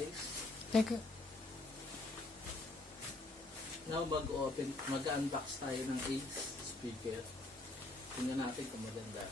guys. Teka. Now mag-unbox tayo ng Ace speaker. Tingnan natin kung maganda.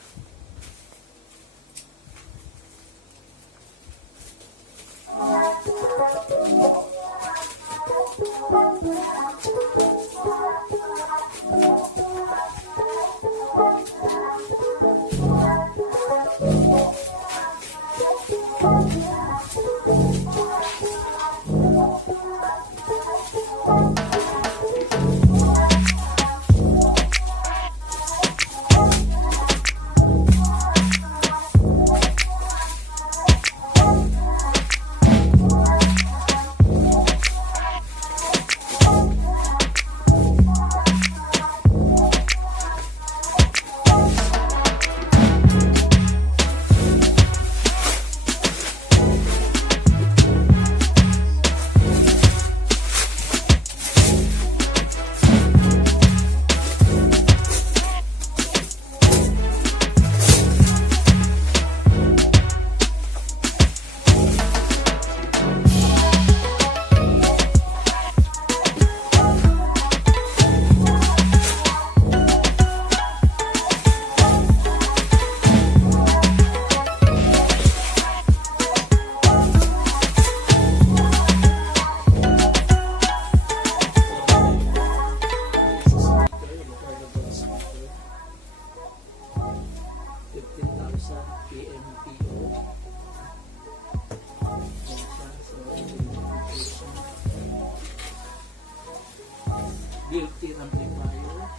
Built-in amplifier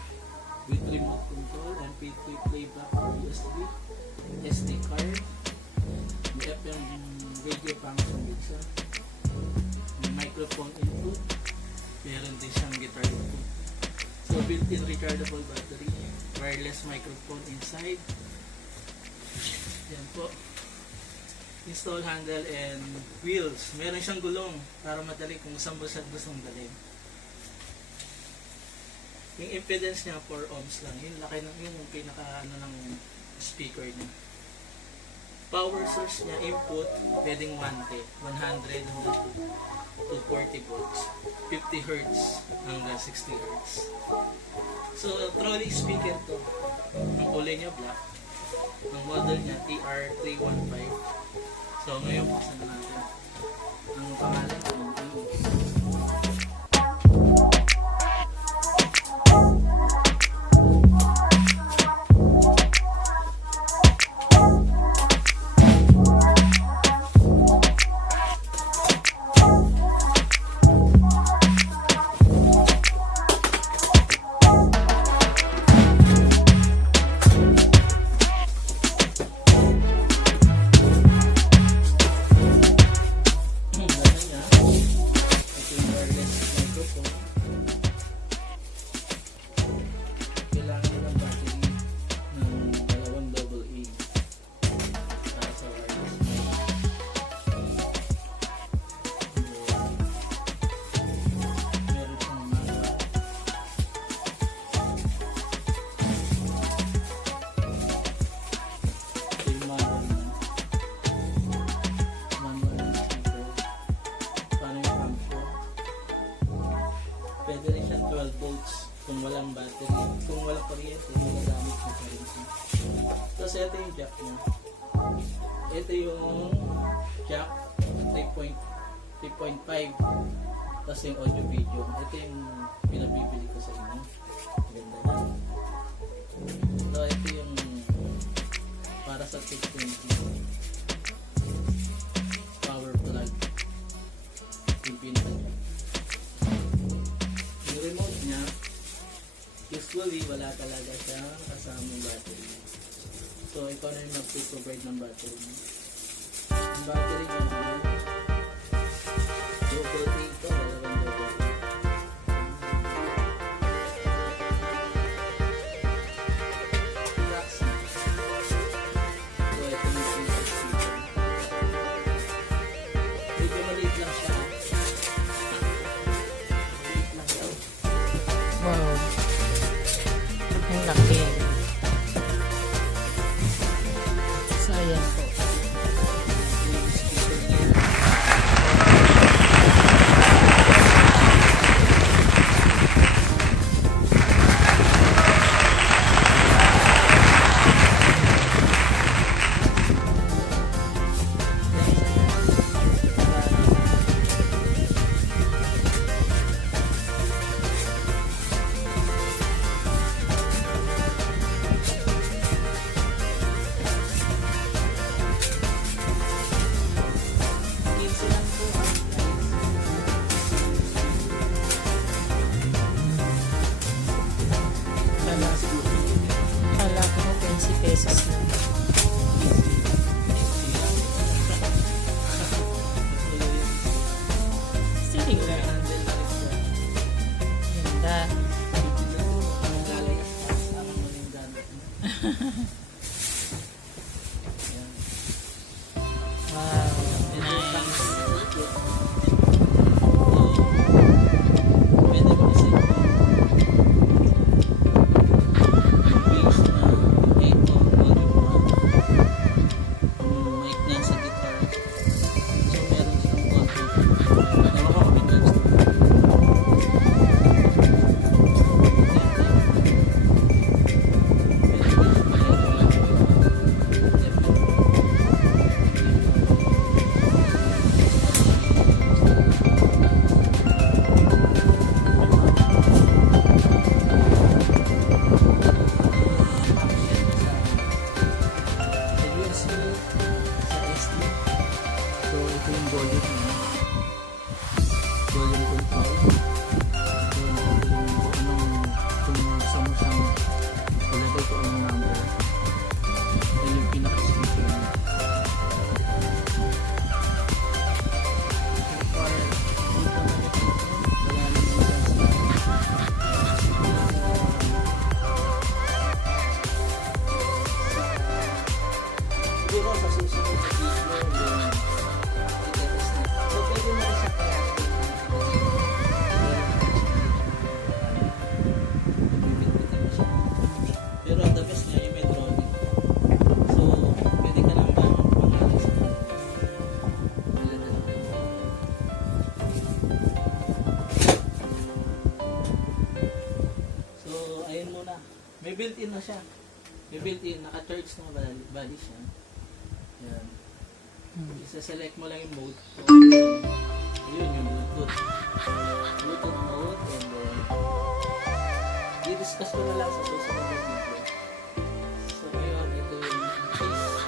with remote control, MP3 playback or USB, SD card, may FM radio function din siya, may microphone input, meron din siyang guitar input. So built-in rechargeable battery, wireless microphone inside. Yan po. Install handle and wheels. Meron siyang gulong para madali kung saan gustong dalhin. Yung impedance niya 4 ohms lang. Yung laki ng yung pinaka ng speaker niya. Power source niya input pwedeng 100 hanggang 240 volts, 50 Hz hanggang 60 Hz. So Trolley speaker to. Ang kulay niya black. Ang model niya TR-315. So ngayon buksan na natin. Ang pangalan ng pwede rin siyang 12 volts kung walang battery. Kung walang kuryente, magagamit mo pa rin siya. Tapos ito yung jack niya. Ito yung jack 3.5. Tapos yung audio video. Ito yung pinabibili ko sa inyo. Ganda na. So ito yung para sa 620 power plug. Yung pinaka-jack. Yung remote niya, usually wala talaga siyang kasamang battery. So ikaw na yung mag-provide ng battery. Ang battery niya double A ito, dalawang double A. Relax na. So ito yung pinaka-speaker. Medyo maliit lang siya. Wow. Ang laki. So, ayan po. volume niya. Volume control. So, nakapilin ko kung saan mo siyang ilagay ko ang number. Yan yung pinaka-speaker niya. Siguro sa susunod sa video yung itetest na. So pwede mo siya kaya bibit-bitin mo siya. Pero the best niya yung may trolley. So pwede ka lang bang pangalan sa trolley. So ayun muna. May built-in na siya. May built-in, naka-charge na bali siya. Yan. Isa-select mo lang yung mode. So, ayun yung Bluetooth. Bluetooth mode and then i-discuss ko na lang sa susunod na video. So ngayon, ito yung case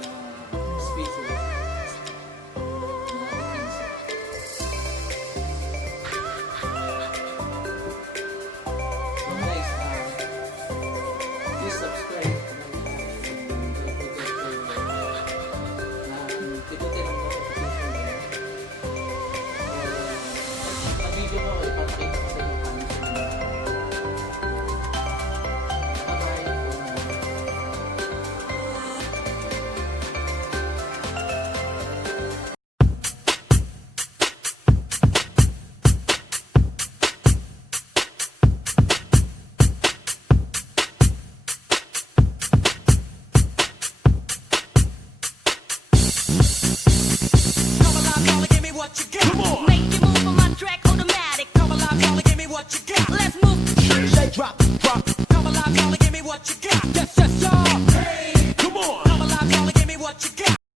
na spacer na itinsa. So guys, please subscribe. Ikutin ang notification bell. Sa video ko, ipapakita ko sa inyo kung ano siya. What you got? Come on. Make you move on my track automatic. Come alive, y'all, give me what you got. Let's move. Shake, drop.